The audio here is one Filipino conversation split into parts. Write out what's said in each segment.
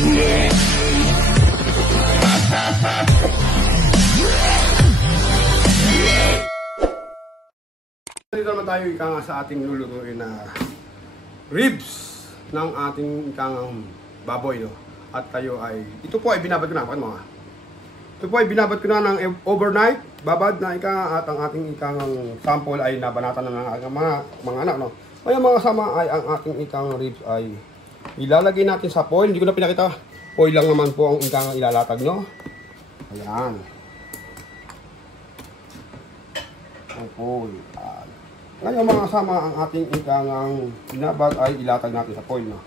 Dito naman tayo ika nga sa ating lulutuin na ribs ng ating ikangang baboy, no? At tayo ay, ito po ay binabad ko na, ito po ay binabad ko na ng overnight, babad na ika at ang ating ikangang sample ay nabanatan na ng mga anak, no? Kaya mga kasama ay ang ating ikangang ribs ay ilalagay natin sa foil. Hindi ko na pinakita, foil lang naman po ang ikangang ilalatag, no? Ayan. Ang foil. Ngayon mga kasama, ang ating ikangang binabad ay ilatag natin sa foil, no?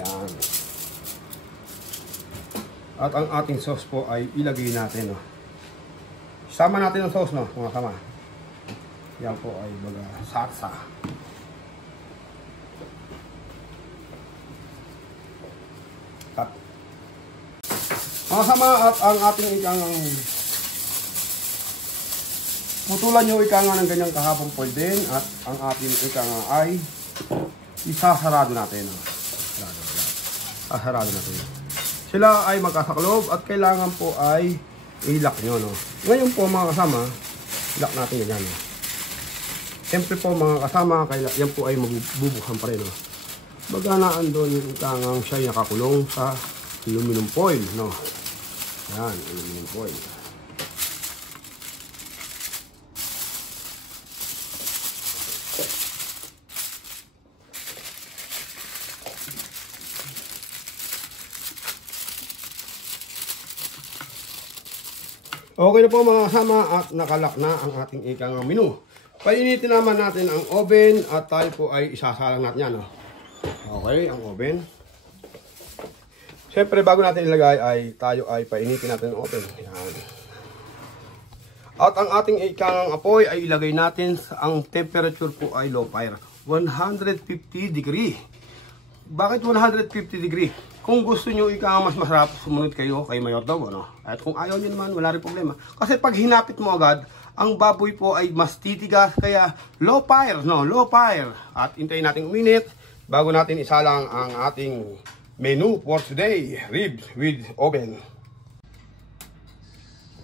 Yan. At ang ating sauce po ay ilagay natin, no? Sama natin ang sauce, no, mga kasama. Yan po ay baga saksa. Cut. Mga kasama, at ang ating ikangang putulan nyo ika nga ng ganyang kahapong foil din at ang ating ika nga ay isasarado natin. Sasarado natin. Sila ay magkasaklob at kailangan po ay i-lock nyo. No? Ngayon po mga kasama, lock natin ganyan. No? Siyempre po mga kasama, yan po ay magbubuksan pa rin. No? Baganaan doon yung ika nga siya ay nakakulong sa aluminum foil. No? Yan, aluminum foil. Okay na po mga kasama at nakalak na ang ating ikang menu. Painitin naman natin ang oven at tayo po ay isasalang natin yan. No? Okay, ang oven. Siyempre bago natin ilagay ay tayo ay painitin natin ang oven. Yan. At ang ating ikang apoy ay ilagay natin ang temperature po ay low fire. 150 degree. Bakit 150 degree? Kung gusto nyo mas masarap, sumunod kayo kay Mayordomo, no? At kung ayaw nyo naman, wala rin problema. Kasi pag hinapit mo agad, ang baboy po ay mas titigas, kaya low fire, no? Low fire. At hintayin natin uminit bago natin isalang ang ating menu for today, ribs with oven.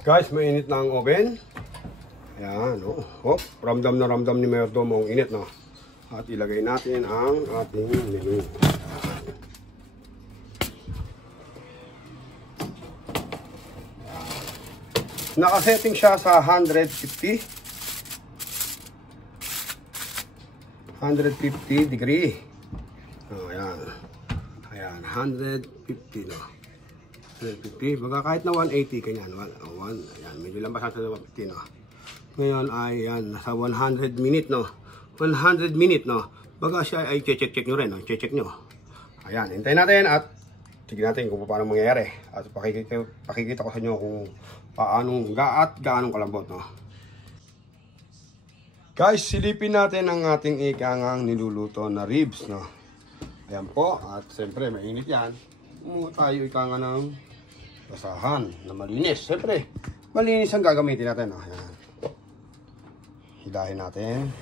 Guys, mainit na ang oven. Ayan, no? Oh, ramdam na ramdam ni Mayordomo ang init, no? At ilagay natin ang ating menu. Nakasetting siya sa 150 degree. Oh, ayan. Ayan, 150, no? 150. Baga kahit na 180 kanyan. Ayan, medyo lambasan sa 150, no? Ngayon ay, ayan, nasa 100 minute, no? 100 minute, no? Baga siya ay check nyo rin, no? Check nyo. Ayan, hintayin natin at tignan natin kung paano mangyayari. At pakikita ko sa inyo kung gaanong kalambot, no? Guys, silipin natin ang ating ikangang niluluto na ribs, no? Ayan po, at siyempre mainit yan. Tayo ikanga ng basahan na malinis. Siyempre, malinis ang gagamitin natin, no? Ayan. Hidahin natin.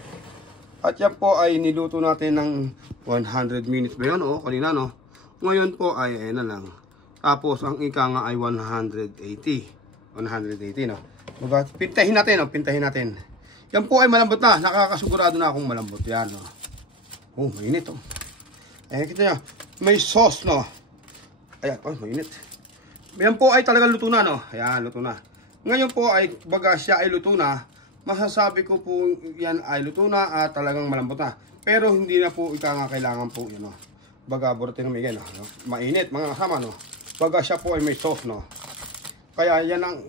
At yan po ay niluto natin ng 100 minutes ba yun, oh? Kanina, no? Ngayon po ay ayan na lang. Tapos ang ikanga ay 180, no? Pintahin natin, no? Pintahin natin. Yan po ay malambot na. Nakakasigurado na akong malambot yan, no? Oh, mainit, oh. Eh, kita nyo. May sauce, no? Ayan, oh, mainit. Yan po ay talagang luto na, no? Ayan, luto na. Ngayon po ay, baga siya ay luto na. Masasabi ko po yan ay luto na at talagang malambot na. Pero hindi na po ikanga kailangan po, yun, no? Baga, buratin ng migay, no? Mainit, mga kasama, no? Baga siya po ay may sauce, no? Kaya yan ang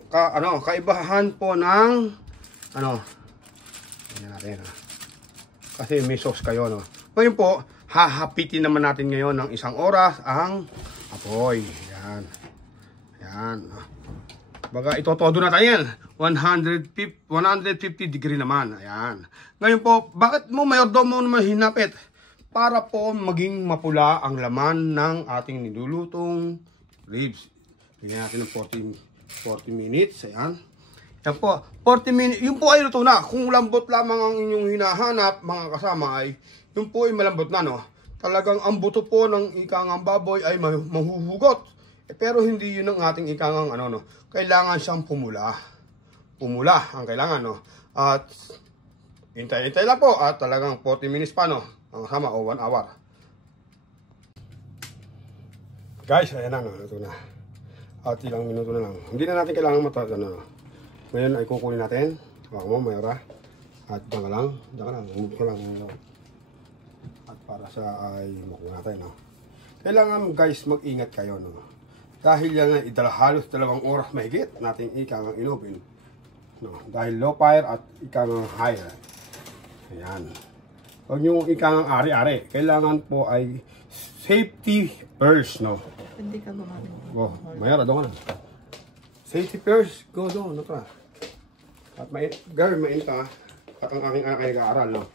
kaibahan po ng yan natin, no? Kasi may sauce kayo, no? Ngayon po, hahapitin naman natin ngayon ng 1 oras ang apoy. Yan. Yan. Baga itotodo na tayo yan. 150 degree naman. Ayan. Ngayon po, bakit mo Mayordomo naman hinapit? Para po maging mapula ang laman ng ating nilulutong ribs. Bigyan natin ng 40 minutes. Ayan. Yan po. 40 minutes. Yung po ay luto na. Kung lambot lamang ang inyong hinahanap, mga kasama, ay yung po ay malambot na, no? talagang ang buto po ng ikangang baboy ay mahuhugot. Pero hindi yun ang ating ikangang kailangan siyang pumula. Pumula ang kailangan, no? At hintay-hintay lang po at talagang 40 minutes pa, no? Ang sama o 1 hour. Guys, ayan na, no? Ito na. At ilang minuto na lang. Hindi na natin kailangan Ngayon ay kukunin natin. Baka mo, mayora. At diyan ka lang. Move ka lang. At para sa ay mukha natin, no? Kailangan guys mag-ingat kayo, no? Dahil yan ay halos 2 oras mahigit nating ikangang inubin. No? Dahil low fire at ikangang higher. Ayan. Huwag nyo ikangang ari-ari. Kailangan po ay safety first, no? Hindi ka gumamit. Oh, mayara, doon ka na. Safety first. Go doon, natra. At mainit ka. At ang aking anak ay nag-aaral, no?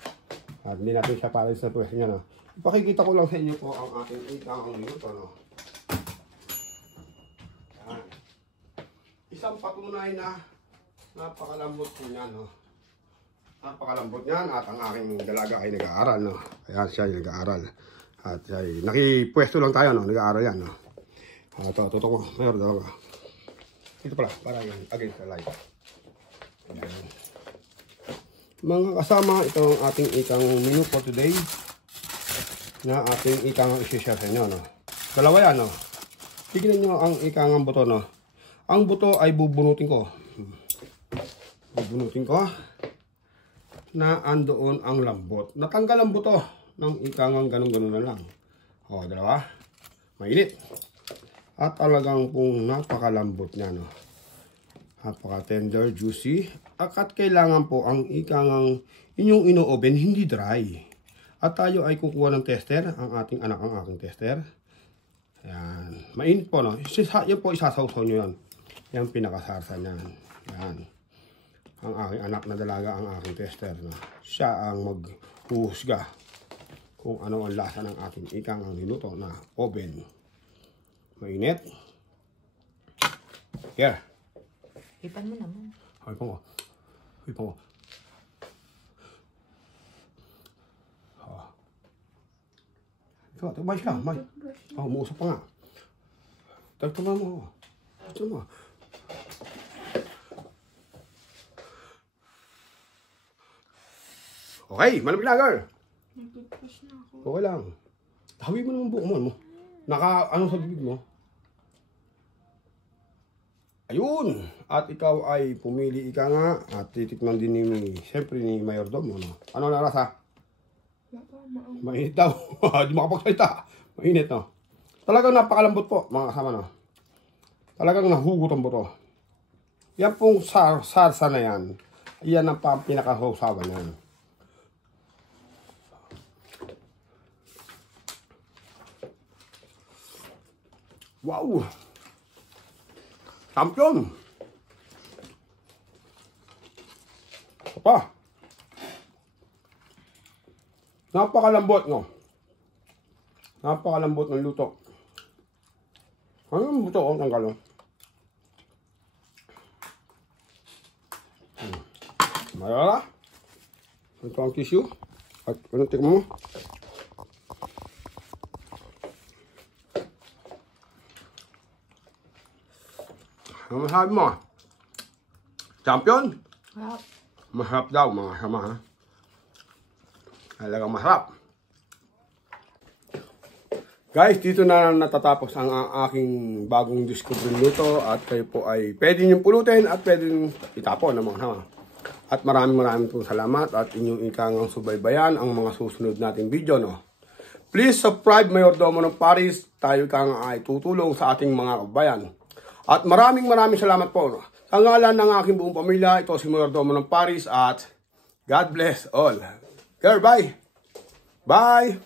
At hindi natin siya para sa pwesto niya, no? Ipakikita ko lang sa inyo po ang ating ikangang minuto, no? Ayan. Isang patunay na napakalambot po niyan, no? Napakalambot niyan at ang aking dalaga ay nag-aaral, no? Ayan siya ay nag-aaral. At siya ay nakipwesto lang tayo, no? Nag-aaral yan, no? Ito, tutok ko. Mayroon dalaga. Ito pala, para yan. Against the light. Ayan. Mga kasama, ito ang ating ikang menu for today. Na ating ikang isi-share sa inyo, no? Dalawa yan, no? Tignan nyo ang ikang buto, no? Ang buto ay bubunutin ko. Bubunutin ko. Na andoon ang lambot. Natanggal ang buto ng ikangang ganun-ganun na lang. O, dalawa. Mainit. At talagang pong napakalambot niya, no? Napaka-tender, juicy. At kailangan po ang ikangang inyong ino-oven hindi dry. At tayo ay kukuha ng tester. Ang ating anak ang aking tester. Ayan. Mainit po, no? Yan po, isasawsaw nyo yan. Yan pinakasarsa niyan. Ayan. Ang aking anak na dalaga ang aking tester, no? Siya ang maghuhusga kung ano ang lasa ng ating ikangang niluto na oven. Mainit. Here. Ipan mo naman. Ipan ko. Ipan ko. Ito, tagbay siya. Umuusap pa nga. Tagtama mo. Tagtama. Okay, malamig na, girl. Nag-push na ako. Okay lang. Hawi mo naman buko mo. Ano sa bibig mo? Ayun! At ikaw ay pumili ika nga at titikman din siyempre ni Mayordomo, no? Ano na rasa? Mainit daw. Di makapagsalita. Mainit, no? Talagang napakalambot po, mga kasama, no? Talagang nahugot ang buto. Yan pong sarsa na yan. Yan ang pinakahusawan yan. Wow! Champion! Pa! Napakalambot, no? Napakalambot ng luto. Ano yung buto ang tanggal, no? Mayara. Ito ang tissue. At anong tignan mo? Ano masabi mo? Champion? Wow. Masarap daw, mga sama, ha? Talagang masarap. Guys, dito na natatapos ang aking bagong discovery luto at kayo po ay pwede niyong pulutin at pwede niyong itapon, mga sama. At maraming pong salamat at inyong ikangang subaybayan ang mga susunod nating video, no? Please subscribe Mayordomo ng Paris. Tayo kang ay tutulong sa ating mga kabayan. At maraming salamat po. No? Sa ngalan ng aking buong pamilya, ito si Mayordomo ng Paris at God bless all. Girl, bye! Bye!